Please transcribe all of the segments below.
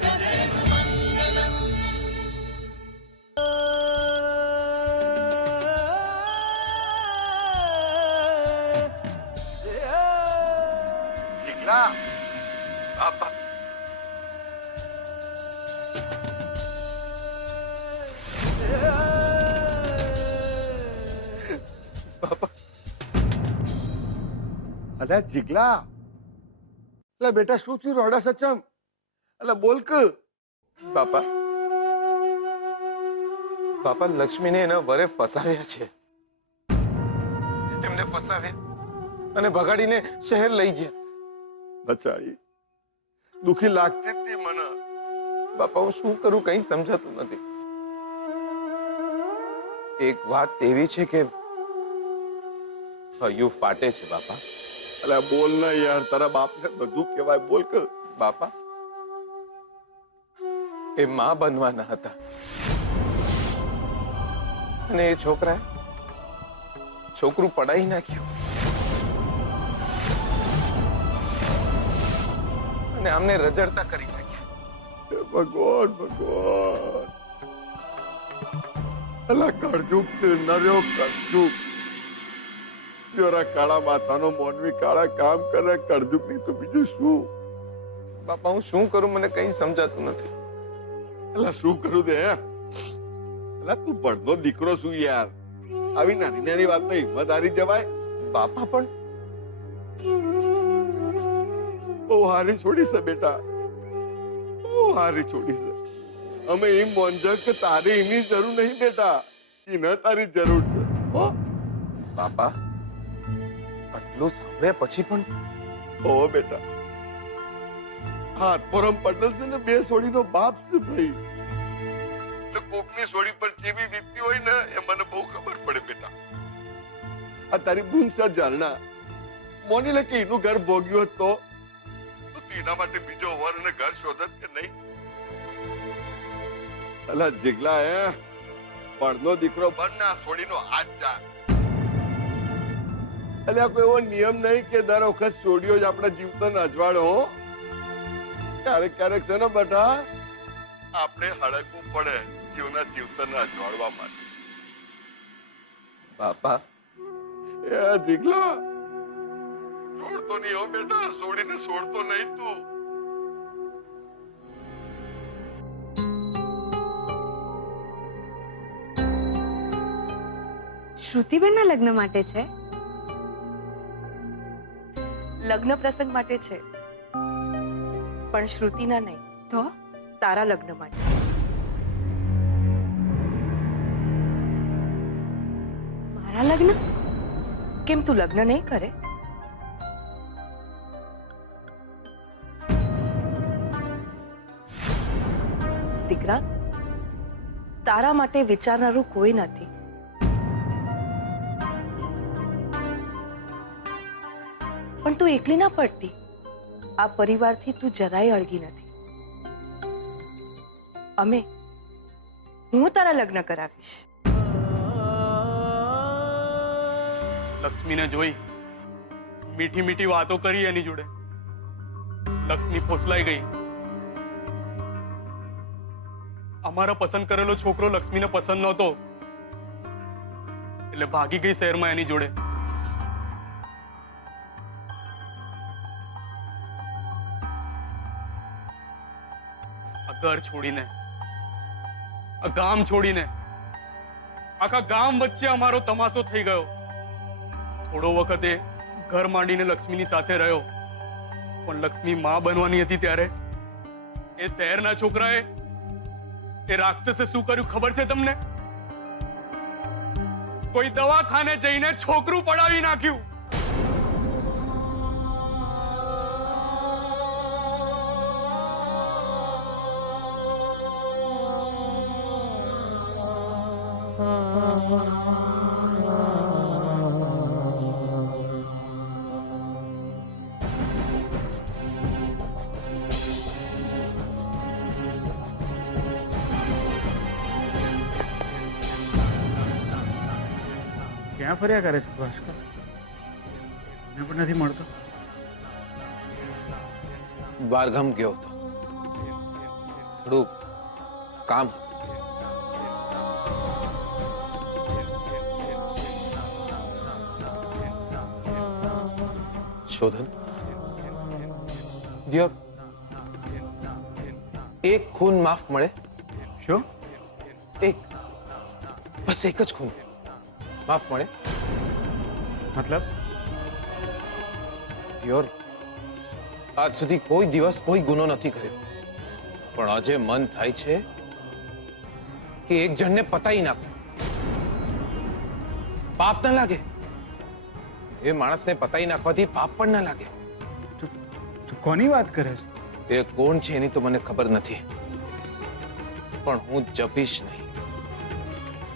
सदैव मंगलम्। દીકરા બાપા બાપા અલ્યા જીગલા અલ્યા બેટા શું થયું રોડા સચમ અલ્યા બોલ કે બાપા બાપા લક્ષ્મીને એના વરે ફસાવ્યા છે. એમને ફસાવ્યા અને ભગાડીને શહેર લઈ ગયા. બચાડી દુખી લાગતી જ હતી મને. બાપા હું શું કરું કઈ સમજાતું નથી. એક વાત એવી છે કે હૈયું ફાટે છે બાપા. અલ્યા બોલ ના યાર તારા બાપને બધું કહેવાય બોલ કે બાપા એ માં બનવાના હતા અને એ છોકરાએ છોકરું પડાઈ નાખ્યું અને આમને રજડતા કરી નાખ્યા. ભગવાન ભગવાન અલ્યા કળજુગ છે નર્યો કળજુગ. જોરા કાળા માથાનો મોનવી કાળા કામ કરે કળજુગ ની તો બીજું શું. બાપા હું શું કરું મને કઈ સમજાતું નથી. અલ્યા શું કરું તે અલ્યા તું ભણનો દીકરો શું યાર આવી નાની નાની વાતમાં હિંમત હારી જવાય. બાપા પણ બહુ હારી છોડી છે બેટા બહુ હારી છોડી છે. અમે એમ મોંઝ કે તારે એની જરૂર નહીં બેટા એને તારી જરૂર છે. હો બાપા આટલું સાંભળ્યા પછી પણ ઓ બેટા હાથ પરમ પટેલ છે ને બે સોડીનો બાપ છે ભાઈ. એટલે કોકની સોડી પર જેવી વીતતી હોય ને એ મને બહુ ખબર પડે બેટા. આ તારી બૂન છે ઝરણા મોની લે કે એનું ઘર ભોગ્યું હોત તો તું એના માટે બીજો વર અને ઘર શોધત કે નહીં. અલા જીગલા પડનો દીકરો બન ને આ સોડીનો હાથ જા. એટલે કોઈ એવો નિયમ નહીં કે દર વખત સોડીઓ જ આપણા જીવતન અજવાળો. ક્યારેક ક્યારેક છે ને બેટા આપણે હળકવું પડે જીવના જીવતન અજવાળવા માટે. બાપા એ જીગલા છોડતો નહીં હો બેટા સોડીને છોડતો નહીં તું. શ્રુતિબેનના લગ્ન માટે છે. લગ્ન પ્રસંગ માટે છે પણ શ્રુતિના નહીં, તો તારા લગ્ન માટે. મારા લગ્ન? કેમ તું લગ્ન નહીં કરે? દીકરા તારા માટે વિચારનારું કોઈ નથી. પણ તું એકલી ના પડતી. આ પરિવારથી તું જરાય અળગી નથી. હું તારા લગ્ન કરાવીશ. લક્ષ્મીને જોઈ મીઠી મીઠી વાતો કરી એની જોડે. લક્ષ્મી ફોસલાઈ ગઈ. અમારો પસંદ કરેલો છોકરો લક્ષ્મીને પસંદ નહોતો એટલે ભાગી ગઈ શહેરમાં એની જોડે. ઘર છોડીને આ ગામ છોડીને આખા ગામ વચ્ચે અમારો તમાશો થઈ ગયો. થોડો વખતે ઘર માંડીને લક્ષ્મીની સાથે રહ્યો પણ લક્ષ્મી માં બનવાની હતી ત્યારે એ શહેરના છોકરાએ એ રાક્ષસે શું કર્યું ખબર છે તમને? કોઈ દવાખાને જઈને છોકરું પડાવી નાખ્યું. ક્યાં ફર્યા કરે છે ભાસ્કર? મને પણ નથી મળતો. બારગામ ગયો હતો, થોડું કામ. શોધન દિયોર, એક ખૂન માફ મળે? શું? એક, બસ એક જ ખૂન માફ મળે? મતલબ? દિયોર, આજ સુધી કોઈ દિવસ કોઈ ગુનો નથી કર્યો, પણ આજે મન થાય છે કે એક જણને પતાઈ નાખો. પાપ ન લાગે? એ માણસને પતાઈ નાખવાથી પાપ પણ ન લાગે. તું કોની વાત કરે છે? એ કોણ છે એની તો મને ખબર નથી, પણ હું જપીશ નહીં.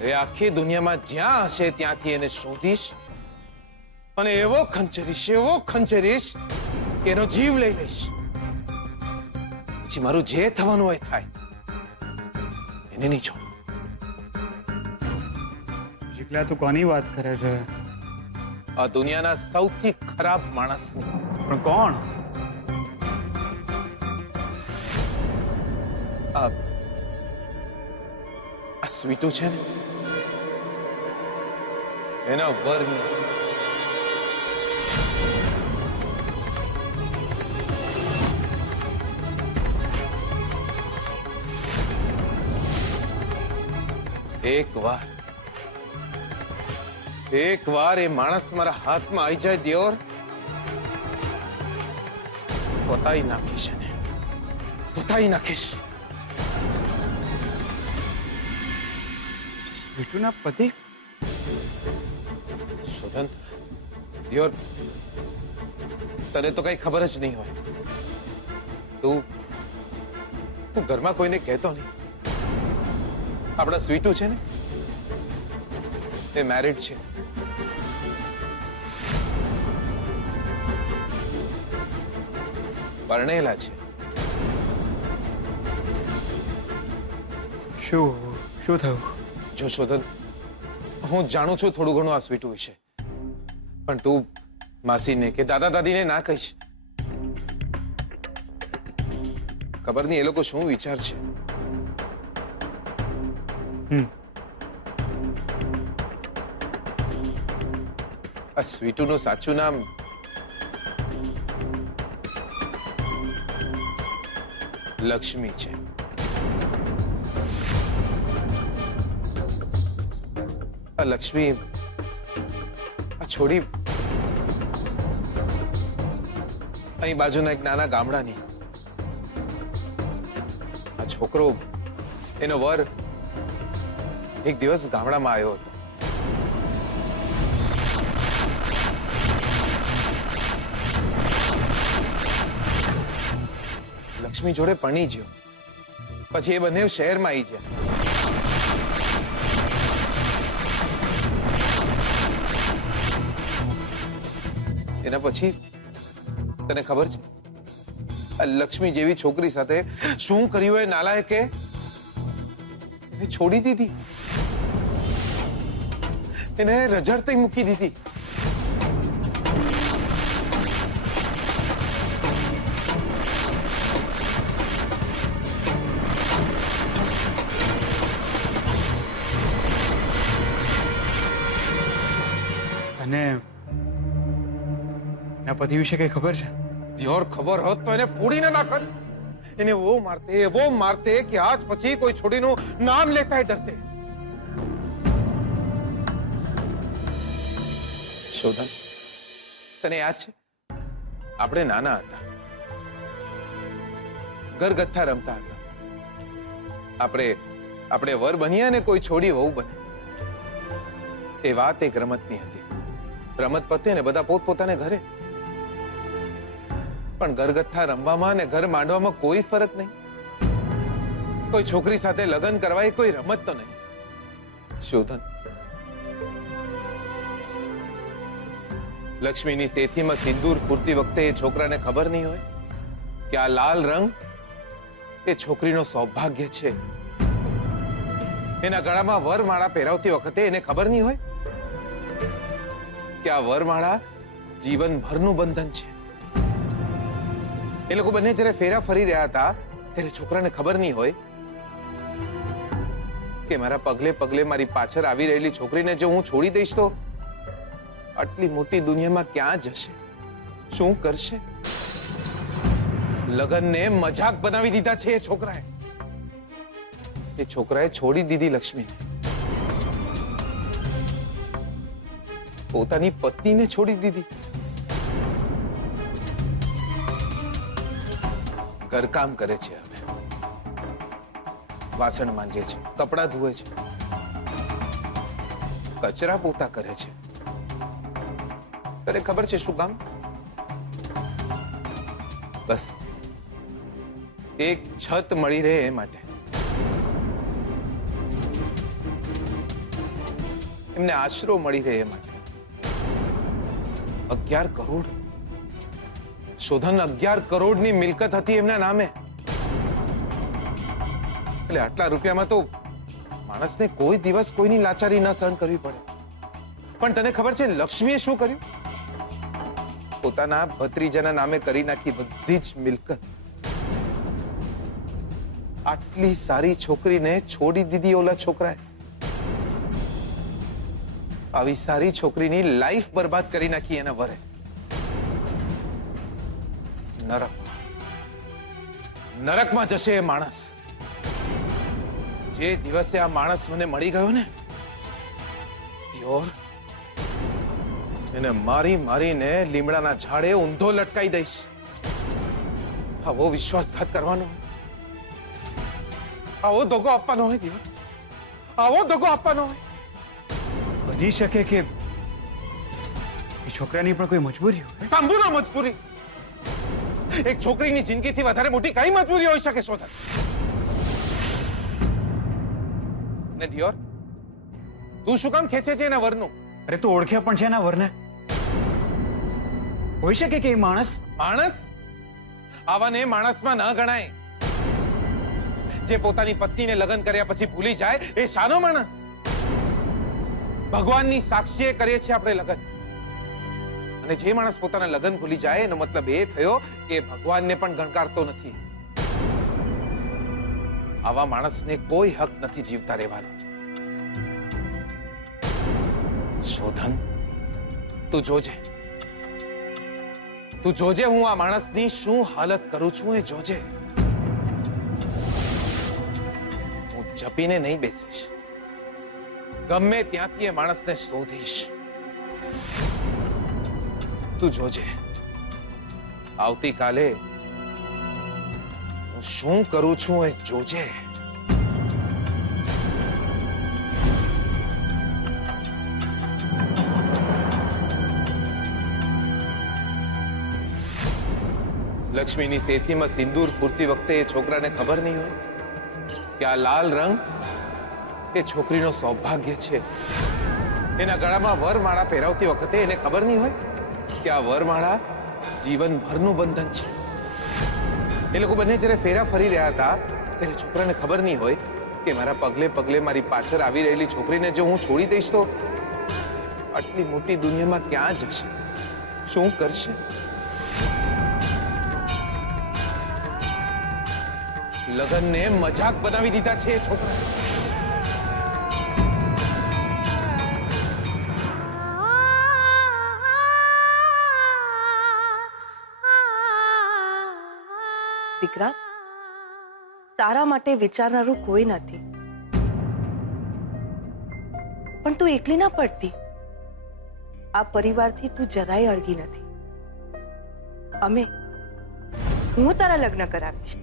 એ આખી દુનિયામાં જ્યાં હશે ત્યાંથી એને શોધીશ અને એવો ખંચરીશ કે એનો જીવ લઈ લઈશ. પછી મારું જે થવાનું હોય થાય, એને નહીં છોડું. એકલા તું કોની વાત કરે છે? આ દુનિયાના સૌથી ખરાબ માણસની. પણ કોણ? આ સ્વીટુ છે ને, એના વરની. એક વાર એ માણસ મારા હાથમાં આવી જાય દિયોર, પતાઈ નાખીશ એને, પતાઈ નાખીશ. વિટુના પતિ? શોધન દિયોર, તને તો કઈ ખબર જ નહીં હોય. તું ઘરમાં કોઈને કહેતો નહીં. આપણા સ્વીટુ છે ને, એ મેરિડ છે. પરણેલા છે. શું થયું? જો શોધન, હું જાણું છું થોડું ઘણું આ સ્વીટુ વિશે, પણ તું માસીને કે દાદા દાદીને ના કહીશ. ખબર નહીં એ લોકો શું વિચાર છે. આ સ્વીટુનું સાચું નામ લક્ષ્મી છે. આ લક્ષ્મી, આ છોડી અહીં બાજુના એક નાના ગામડાની. આ છોકરો, એનો વર એક દિવસ ગામડામાં આવ્યો હતો. લક્ષ્મી જોડે પરણી ગયો. પછી એ બંને શહેરમાં આવી ગયા. એના પછી તને ખબર છે આ લક્ષ્મી જેવી છોકરી સાથે શું કર્યું એ નાલાયકે? એને છોડી દીધી, એને રઝળતી મૂકી દીધી. અને એના પતિ વિશે કઈ ખબર છે? દિયોર, ખબર હોત તો એને ફોડીને નાખત. એને એવો મારતે કે આજ પછી કોઈ છોડીનું નામ લેતા ડરતે. શોધન, તને યાદ છે આપણે નાના હતા, ઘરગથ્થા રમતા હતા. આપણે વર બનીએ અને કોઈ છોડી વહુ બને. એ વાત એક રમતની હતી. રમત પતે ને બધા પોતપોતાને ઘરે. પણ ઘરગથ્થા રમવામાં અને ઘર માંડવામાં કોઈ ફરક નહીં. કોઈ છોકરી સાથે લગ્ન કરવા એ કોઈ રમત તો નહીં. શોધન, લક્ષ્મીની સેથીમાં સિંદૂર પૂરતી વખતે એ છોકરાને ખબર નહીં હોય કે આ લાલ રંગ એ છોકરીનો સૌભાગ્ય છે. એના ગળામાં વરમાળા પહેરાવતી વખતે એને ખબર નહીં હોય કે આ વરમાળા જીવનભરનું બંધન છે. એ લોકો બંને જ્યારે ફેરા ફરી રહ્યા હતા ત્યારે છોકરાને ખબર નહીં હોય કે મારા પગલે પગલે મારી પાછળ આવી રહેલી છોકરીને જો હું છોડી દઈશ તો આટલી મોટી દુનિયામાં ક્યાં જશે, શું કરશે? લગનને મજાક બનાવી દીધા છે એ છોકરાએ છોડી દીધી લક્ષ્મીને, પોતાની પત્નીને છોડી દીધી, ઘરકામ કરે છે, હવે વાસણ માંજે છે, કપડાં ધુએ છે, કચરા પોતા કરે છે. તને ખબર છે શું કામ? બસ એક છત મળી રહે એ માટે. એમને આશરો મળી રહે એ માટે. 11 કરોડ શોધન 11 કરોડની મિલકત હતી એમના નામે. એટલે આટલા રૂપિયામાં તો માણસને કોઈ દિવસ કોઈની લાચારી ન સહન કરવી પડે. પણ તને ખબર છે લક્ષ્મીએ શું કર્યું? પોતાના ભત્રીજાના નામે કરી નાખી બધી જ મિલકત. આટલી સારી છોકરીને છોડી દીધી ઓલા છોકરાએ. આવી સારી છોકરીની લાઈફ બરબાદ કરી નાખી એના વરે. નરકમાં જશે એ માણસ. જે દિવસે આ માણસ મને મળી ગયો ને એને મારી મારીને લીમડાના ઝાડે ઊંધો લટકાઈ દઈશ. આવો વિશ્વાસઘાત કરવાનો, આવો દગો આપવાનો હોય દિયોર, આવો દગો આપવાનો હોય. બની શકે કે એ છોકરાની પણ કોઈ મજબૂરી હોય. તાંબુનો મજબૂરી. એક છોકરીની જિંદગીથી વધારે મોટી કઈ મજબૂરી હોઈ શકે શોધન? ને દિયોર તું શું કામ ખેંચે છે એના વરનું? અરે તું ઓળખ્યા પણ છે એના વરને. હોઈ શકે કે એ માણસ આવાને માણસમાં ન ગણાય. જે પોતાની પત્નીને લગ્ન કર્યા પછી ભૂલી જાય એ શાનો માણસ? ભગવાનની સાક્ષીએ કરીએ છીએ આપણે લગ્ન, અને જે માણસ પોતાના લગ્ન ભૂલી જાય એનો મતલબ એ થયો કે ભગવાનને પણ ગણકારતો નથી. આવા માણસને કોઈ હક નથી જીવતા રહેવાનો. શોધન તું જોજે હું આ માણસની શું હાલત કરું છું એ જોજે. હું જપીને નહીં બેસીશ, ગમે ત્યાંથી એ માણસને શોધીશ. તું જોજે આવતીકાલે હું શું કરું છું એ જોજે. લક્ષ્મીની સેથીમાં સિંદૂર પૂરતી વખતે એ છોકરાને ખબર નહીં હોય કે આ લાલ રંગ એ છોકરીનો સૌભાગ્ય છે. એના ગળામાં વરમાળા પહેરાવતી વખતે એને ખબર નહીં હોય કે આ વરમાળા જીવનભરનું બંધન છે. એ લોકો બંને જ્યારે ફેરા ફરી રહ્યા હતા ત્યારે છોકરાને ખબર નહીં હોય કે મારા પગલે પગલે મારી પાછળ આવી રહેલી છોકરીને જો હું છોડી દઈશ તો આટલી મોટી દુનિયામાં ક્યાં જશે, શું કરશે? લગનને મજાક બનાવી દીધા છે એ છોકરા. દીકરા, તારા માટે વિચારનારું કોઈ નથી, પણ તું એકલી ના પડતી. આ પરિવારથી તું જરાય અળગી નથી. હું તારા લગ્ન કરાવીશ.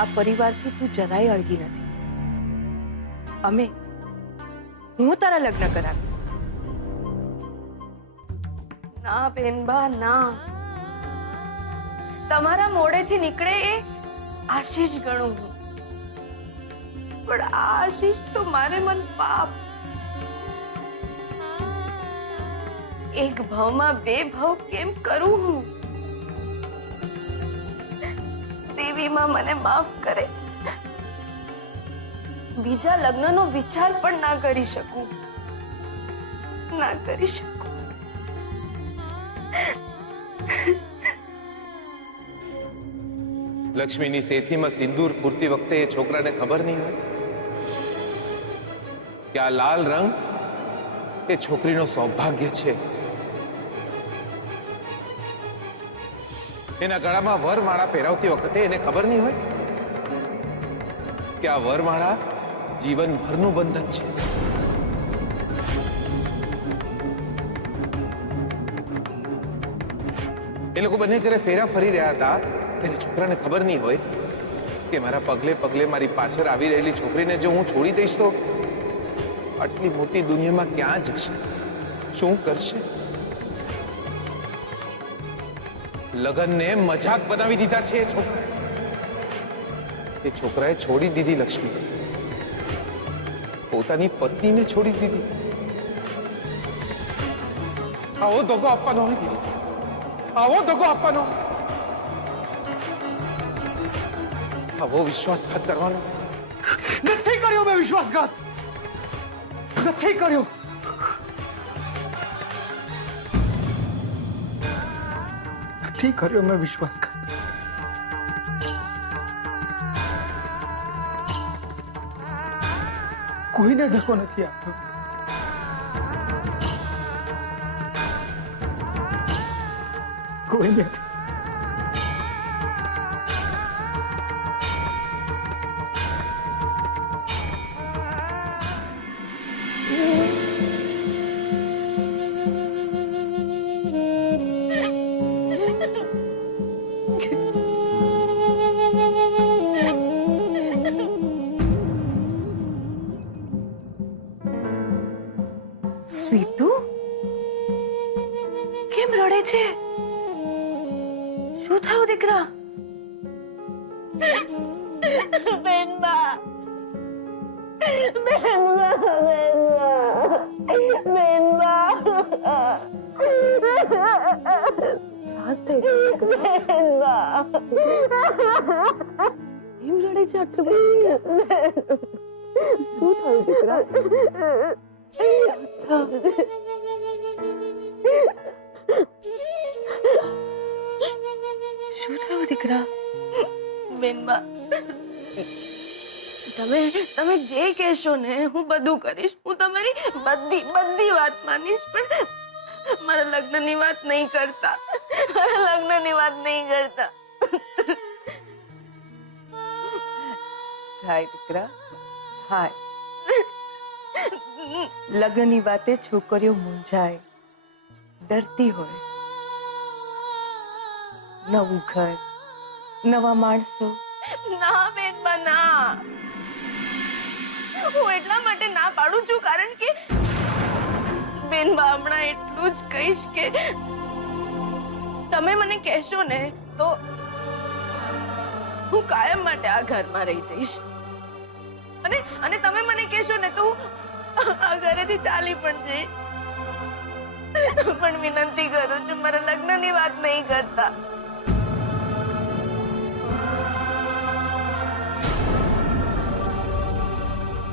આ પરિવારથી તું જરાય અળગી નથી. હું તારા લગ્ન કરાવીશ. ના બેનબા ના, તમારા મોઢેથી નીકળે એ આશીષ ગણું હું, પણ આ આશીષ તો મારે મન પાપ. એક ભાવમાં બે ભાવ કેમ કરું હું? દેવીમાં મને માફ કરે. બીજા લગ્નનો વિચાર પણ ના કરી શકું. લક્ષ્મીની સેથીમાં સિંદૂર પૂરતી વખતે એ છોકરાને ખબર નહીં હોય કે આ લાલ રંગ એ છોકરીનો સૌભાગ્ય છે. એના ગળામાં વરમાળા પહેરાવતી વખતે એને ખબર નહીં હોય કે આ વરમાળા જીવનભરનું બંધન છે. એ લોકો બંને જ્યારે ફેરા ફરી રહ્યા હતા ત્યારે છોકરાને ખબર નહીં હોય કે મારા પગલે પગલે મારી પાછળ આવી રહેલી છોકરીને જો હું છોડી દઈશ તો આટલી મોટી દુનિયામાં ક્યાં જશે, શું કરશે? લગનને મજાક બનાવી દીધા છે એ છોકરાએ છોડી દીધી લક્ષ્મી, પોતાની પત્નીને છોડી દીધી. આવો દગો આપવાનો હોય દીદી, આવો દગો આપવાનો, આવો વિશ્વાસઘાત કરવાનો. નથી કર્યો મેં વિશ્વાસઘાત, નથી કર્યો. નથી કર્યો મેં વિશ્વાસઘાત. કોઈને ધક્કો નથી આપ્યો. કોઈને સ્વીટુ કેમ રડે છે? શું થયું દીકરા? બેનબા, બેનબા, બેનબા, રાત થઈ ગઈ દીકરા. બેનબા. કેમ રડે છે આટલું બધું? શું થયું દીકરા? શું થયું દીકરા? બેનબા, તમે જે કહેશો ને હું બધું કરીશ. હું તમારી બધી વાત માનીશ, પણ મારા લગ્નની વાત નહીં કરતા. મારા લગ્નની વાત નહીં કરતા. થાય દીકરા, થાય. લગ્નની વાતે છોકરીઓ મૂંઝાય, ડરતી હોય. નવું ઘર, નવા માણસો. ના બેનબા, ના. હું એટલા માટે ના પાડું છું કારણ કે બેનબા હમણાં એટલું જ કહીશ કે તમે મને કહેશો ને તો હું કાયમ માટે આ ઘરમાં રહી જઈશ, અને તમે મને કહેશો ને તો હું આ ઘરેથી ચાલી પણ જઈશ. પણ વિનંતી કરું છું, મારા લગ્નની વાત નહીં કરતા.